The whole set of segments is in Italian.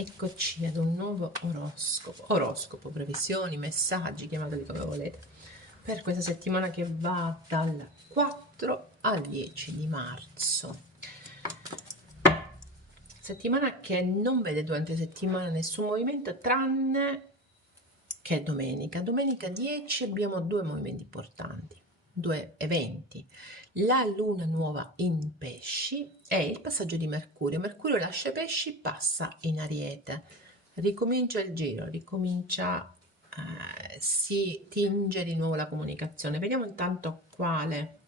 Eccoci ad un nuovo oroscopo, previsioni, messaggi, chiamateli come volete, per questa settimana che va dal 4 al 10 di marzo. Settimana che non vede durante la settimana nessun movimento, tranne che domenica. Domenica 10 abbiamo due movimenti importanti, due eventi. La luna nuova in pesci e il passaggio di Mercurio. Mercurio lascia pesci, passa in Ariete. Ricomincia il giro, si tinge di nuovo la comunicazione. Vediamo intanto quale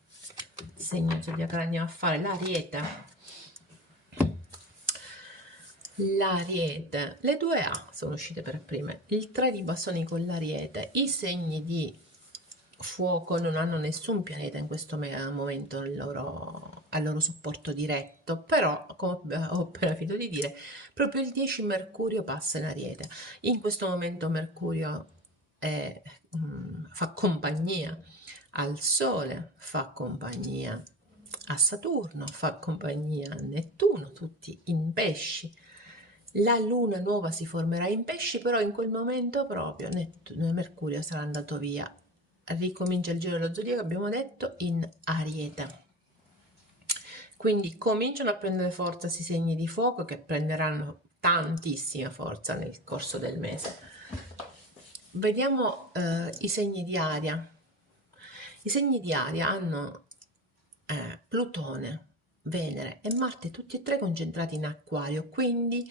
segno zodiacale andiamo a fare. L'Ariete, le due A sono uscite per prime, il 3 di bastoni con l'Ariete, i segni di fuoco non hanno nessun pianeta in questo momento al loro supporto diretto, però come ho appena finito di dire, proprio il 10 Mercurio passa in Ariete. In questo momento Mercurio fa compagnia al Sole, fa compagnia a Saturno, fa compagnia a Nettuno, tutti in pesci. La luna nuova si formerà in pesci, però in quel momento proprio Mercurio sarà andato via. Ricomincia il giro dello zodiaco, abbiamo detto, in Ariete. Quindi cominciano a prendere forza questi segni di fuoco che prenderanno tantissima forza nel corso del mese. Vediamo i segni di aria. I segni di aria hanno Plutone, Venere e Marte, tutti e tre concentrati in Acquario, quindi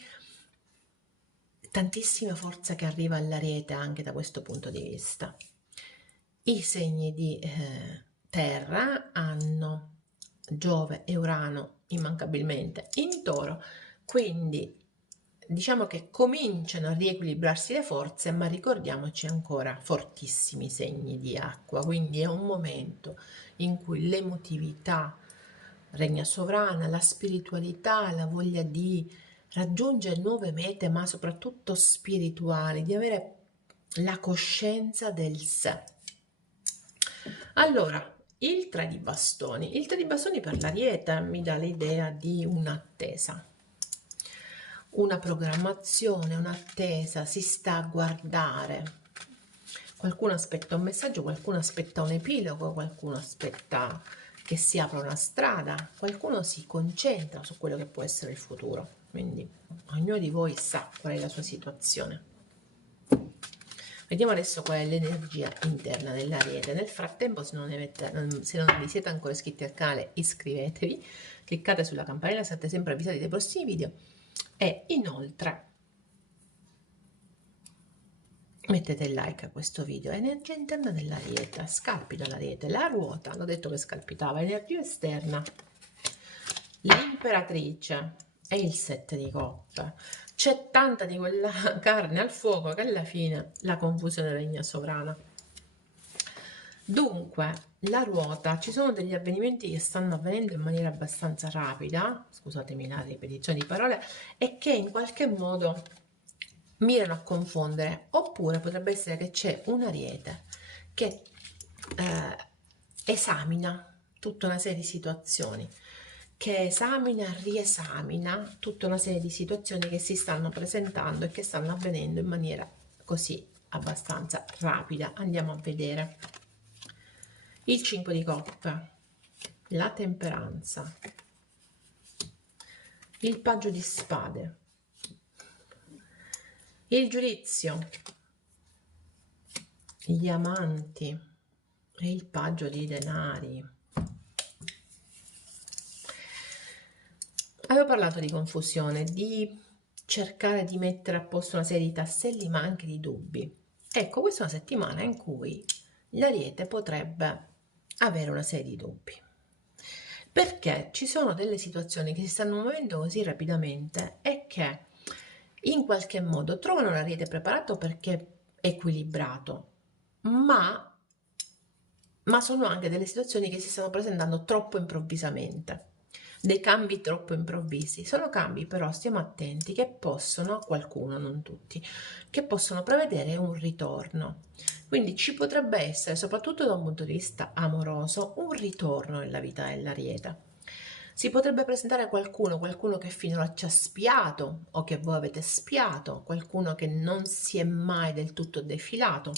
tantissima forza che arriva all'Ariete anche da questo punto di vista. I segni di terra hanno Giove e Urano immancabilmente in Toro, quindi diciamo che cominciano a riequilibrarsi le forze, ma ricordiamoci ancora fortissimi segni di acqua, quindi è un momento in cui l'emotività regna sovrana, la spiritualità, la voglia di raggiungere nuove mete, ma soprattutto spirituali, di avere la coscienza del sé. Allora, il 3 di bastoni. Il 3 di bastoni per l'Ariete mi dà l'idea di un'attesa, una programmazione, un'attesa, si sta a guardare. Qualcuno aspetta un messaggio, qualcuno aspetta un epilogo, qualcuno aspetta che si apra una strada, qualcuno si concentra su quello che può essere il futuro. Quindi ognuno di voi sa qual è la sua situazione. Vediamo adesso qual è l'energia interna dell'Ariete. Nel frattempo, se non vi siete ancora iscritti al canale, iscrivetevi, cliccate sulla campanella, siate sempre avvisati dei prossimi video e inoltre mettete il like a questo video. Energia interna dell'Ariete, scalpita l'Ariete, la ruota, l'ho detto che scalpitava, energia esterna, l'imperatrice e il 7 di coppe. C'è tanta di quella carne al fuoco che alla fine la confusione regna sovrana. Dunque, la ruota, ci sono degli avvenimenti che stanno avvenendo in maniera abbastanza rapida, scusatemi la ripetizione di parole, e che in qualche modo mirano a confondere, oppure potrebbe essere che c'è un Ariete che esamina tutta una serie di situazioni, che esamina, riesamina tutta una serie di situazioni che si stanno presentando e che stanno avvenendo in maniera così abbastanza rapida. Andiamo a vedere. Il 5 di coppe, la temperanza, il paggio di spade, il giudizio, gli amanti e il paggio di denari. Avevo parlato di confusione, di cercare di mettere a posto una serie di tasselli, ma anche di dubbi. Ecco, questa è una settimana in cui l'Ariete potrebbe avere una serie di dubbi, perché ci sono delle situazioni che si stanno muovendo così rapidamente e che in qualche modo trovano l'Ariete preparato perché è equilibrato, ma sono anche delle situazioni che si stanno presentando troppo improvvisamente, dei cambi troppo improvvisi. Sono cambi, però stiamo attenti, che possono, qualcuno, non tutti, che possono prevedere un ritorno. Quindi ci potrebbe essere, soprattutto da un punto di vista amoroso, un ritorno nella vita dell'Ariete. Si potrebbe presentare qualcuno che finora ci ha spiato o che voi avete spiato, qualcuno che non si è mai del tutto defilato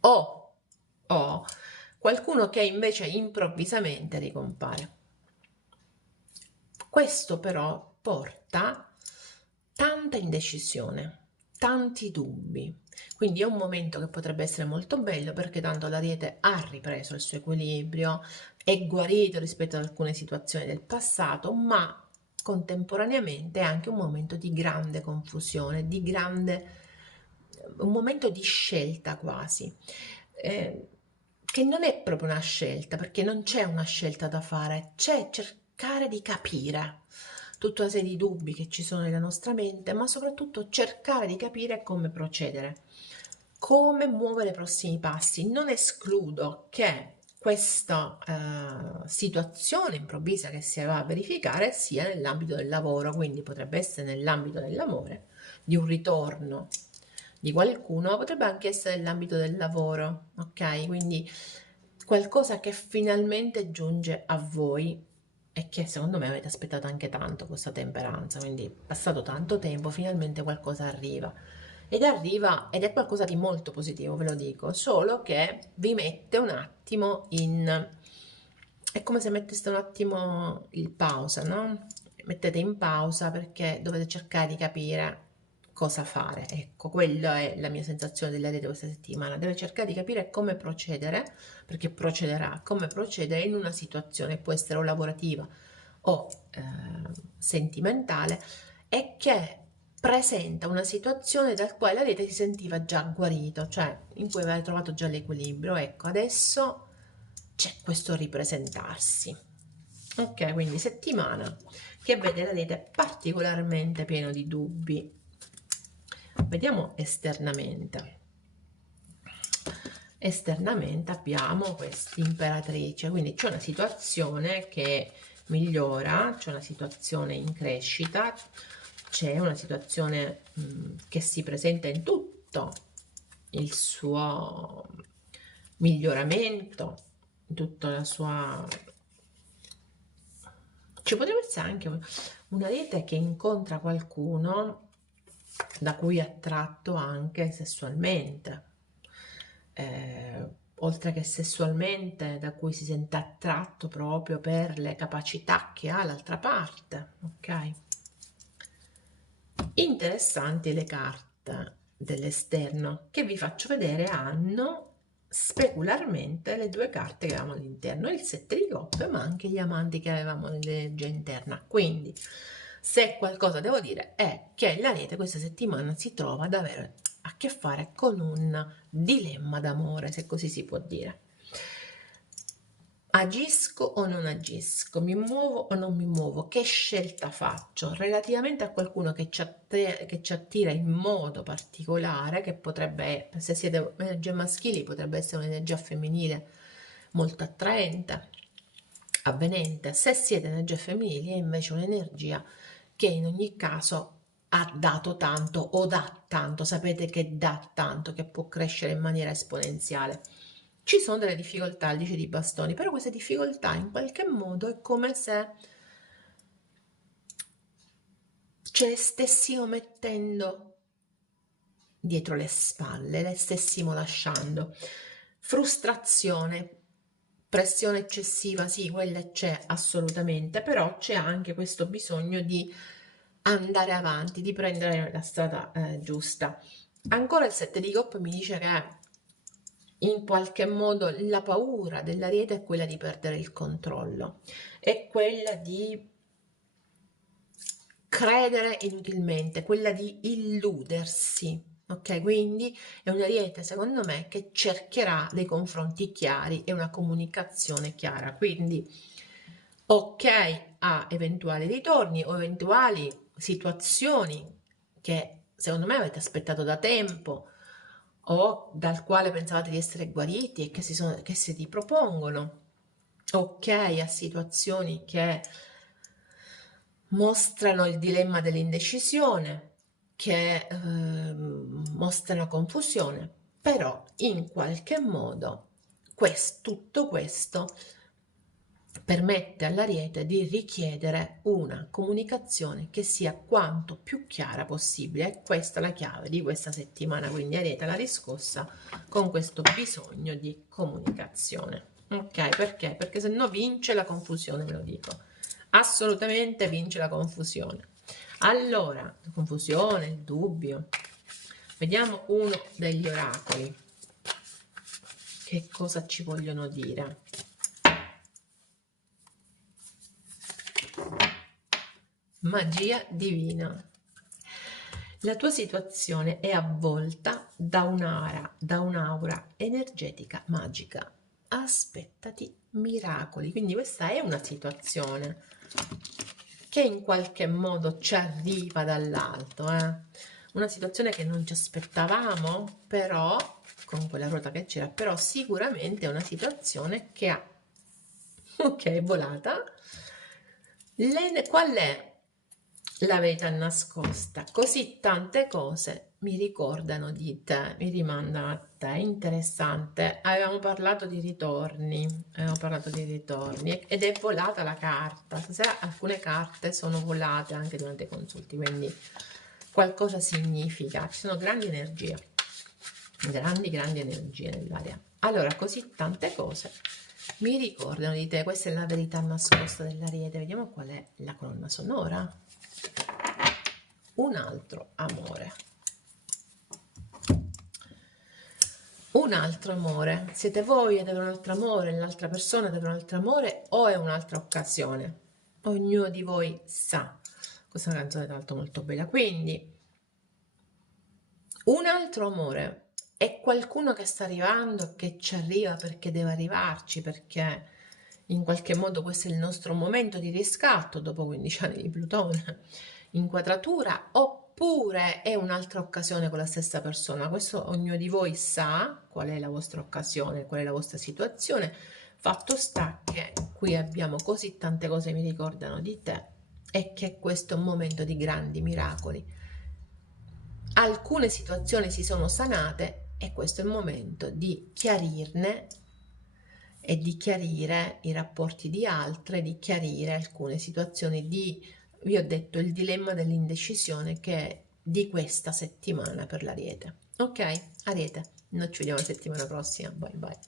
o qualcuno che invece improvvisamente ricompare. Questo però porta tanta indecisione, tanti dubbi. Quindi è un momento che potrebbe essere molto bello perché tanto l'Ariete ha ripreso il suo equilibrio, è guarito rispetto ad alcune situazioni del passato, ma contemporaneamente è anche un momento di grande confusione, un momento di scelta quasi, che non è proprio una scelta, perché non c'è una scelta da fare, c'è cercare di capire tutta una serie di dubbi che ci sono nella nostra mente, ma soprattutto cercare di capire come procedere, come muovere i prossimi passi. Non escludo che questa situazione improvvisa che si va a verificare sia nell'ambito del lavoro, quindi potrebbe essere nell'ambito dell'amore, di un ritorno di qualcuno, ma potrebbe anche essere nell'ambito del lavoro, ok? Quindi qualcosa che finalmente giunge a voi e che secondo me avete aspettato anche tanto questa temperanza, quindi è passato tanto tempo, finalmente qualcosa arriva. Ed arriva ed è qualcosa di molto positivo, ve lo dico, solo che vi mette un attimo in... È come se metteste un attimo il pausa, no? Mettete in pausa perché dovete cercare di capire cosa fare. Ecco, quella è la mia sensazione della rete questa settimana. Deve cercare di capire come procedere, perché procederà, come procedere in una situazione, può essere o lavorativa o sentimentale, e che presenta una situazione dal quale la rete si sentiva già guarito, cioè in cui aveva trovato già l'equilibrio. Ecco, adesso c'è questo ripresentarsi. Ok, quindi settimana che vede la rete particolarmente pieno di dubbi. Vediamo esternamente. Esternamente abbiamo questa imperatrice, quindi c'è una situazione che migliora, c'è una situazione in crescita, c'è una situazione che si presenta in tutto il suo miglioramento, in tutta la sua... Ci potrebbe essere anche una rete che incontra qualcuno da cui è attratto anche sessualmente, oltre che sessualmente, da cui si sente attratto proprio per le capacità che ha l'altra parte, ok? Interessanti le carte dell'esterno che vi faccio vedere hanno specularmente le due carte che avevamo all'interno, il 7 di coppe ma anche gli amanti che avevamo nell'energia interna. Quindi se qualcosa devo dire è che la rete questa settimana si trova ad avere a che fare con un dilemma d'amore, se così si può dire. Agisco o non agisco? Mi muovo o non mi muovo? Che scelta faccio? Relativamente a qualcuno che ci attira in modo particolare, che potrebbe, se siete energie maschili, potrebbe essere un'energia femminile molto attraente, avvenente. Se siete energie femminili è invece un'energia che in ogni caso ha dato tanto o dà tanto, sapete che dà tanto, che può crescere in maniera esponenziale. Ci sono delle difficoltà al 10 di bastoni, però queste difficoltà in qualche modo è come se ce le stessimo mettendo dietro le spalle, le stessimo lasciando. Frustrazione, pressione eccessiva, sì, quella c'è assolutamente, però c'è anche questo bisogno di andare avanti, di prendere la strada giusta. Ancora il 7 di coppe mi dice che in qualche modo la paura dell'ariete è quella di perdere il controllo, è quella di credere inutilmente, quella di illudersi. Ok, quindi è un ariete, secondo me, che cercherà dei confronti chiari e una comunicazione chiara. Quindi, ok a eventuali ritorni o eventuali situazioni che secondo me avete aspettato da tempo o dal quale pensavate di essere guariti e che si ripropongono. Ok a situazioni che mostrano il dilemma dell'indecisione, che mostrano confusione, però in qualche modo tutto questo permette all'Ariete di richiedere una comunicazione che sia quanto più chiara possibile. E questa è la chiave di questa settimana, quindi Ariete l'ha riscossa con questo bisogno di comunicazione. Ok, perché? Perché se no vince la confusione, ve lo dico. Assolutamente vince la confusione. Allora, la confusione, il dubbio. Vediamo uno degli oracoli. Che cosa ci vogliono dire? Magia divina. La tua situazione è avvolta da un'aura energetica magica. Aspettati miracoli. Quindi questa è una situazione che in qualche modo ci arriva dall'alto, una situazione che non ci aspettavamo, però con quella ruota che c'era, però sicuramente è una situazione che ha, ok, è volata. Qual è la verità nascosta? Così tante cose mi ricordano di te, mi rimandano a te. Interessante. Avevamo parlato di ritorni, ed è volata la carta. Stasera alcune carte sono volate anche durante i consulti, quindi qualcosa significa. Ci sono grandi energie, grandi energie nell'aria. Allora, così tante cose mi ricordano di te. Questa è la verità nascosta dell'Ariete. Vediamo qual è la colonna sonora. Un altro amore. Un altro amore. Siete voi ad avere un altro amore, l'altra persona ad avere un altro amore, o è un'altra occasione? Ognuno di voi sa. Questa è una canzone tra l'altro molto bella. Quindi, un altro amore è qualcuno che sta arrivando, che ci arriva perché deve arrivarci, perché in qualche modo questo è il nostro momento di riscatto dopo 15 anni di Plutone in quadratura, oppure è un'altra occasione con la stessa persona. Questo ognuno di voi sa qual è la vostra occasione, qual è la vostra situazione. Fatto sta che qui abbiamo così tante cose che mi ricordano di te e che questo è un momento di grandi miracoli. Alcune situazioni si sono sanate e questo è il momento di chiarirne e di chiarire i rapporti di altre, di chiarire alcune situazioni vi ho detto, il dilemma dell'indecisione che è di questa settimana per l'Ariete. Ok, Ariete, noi ci vediamo la settimana prossima. Bye bye.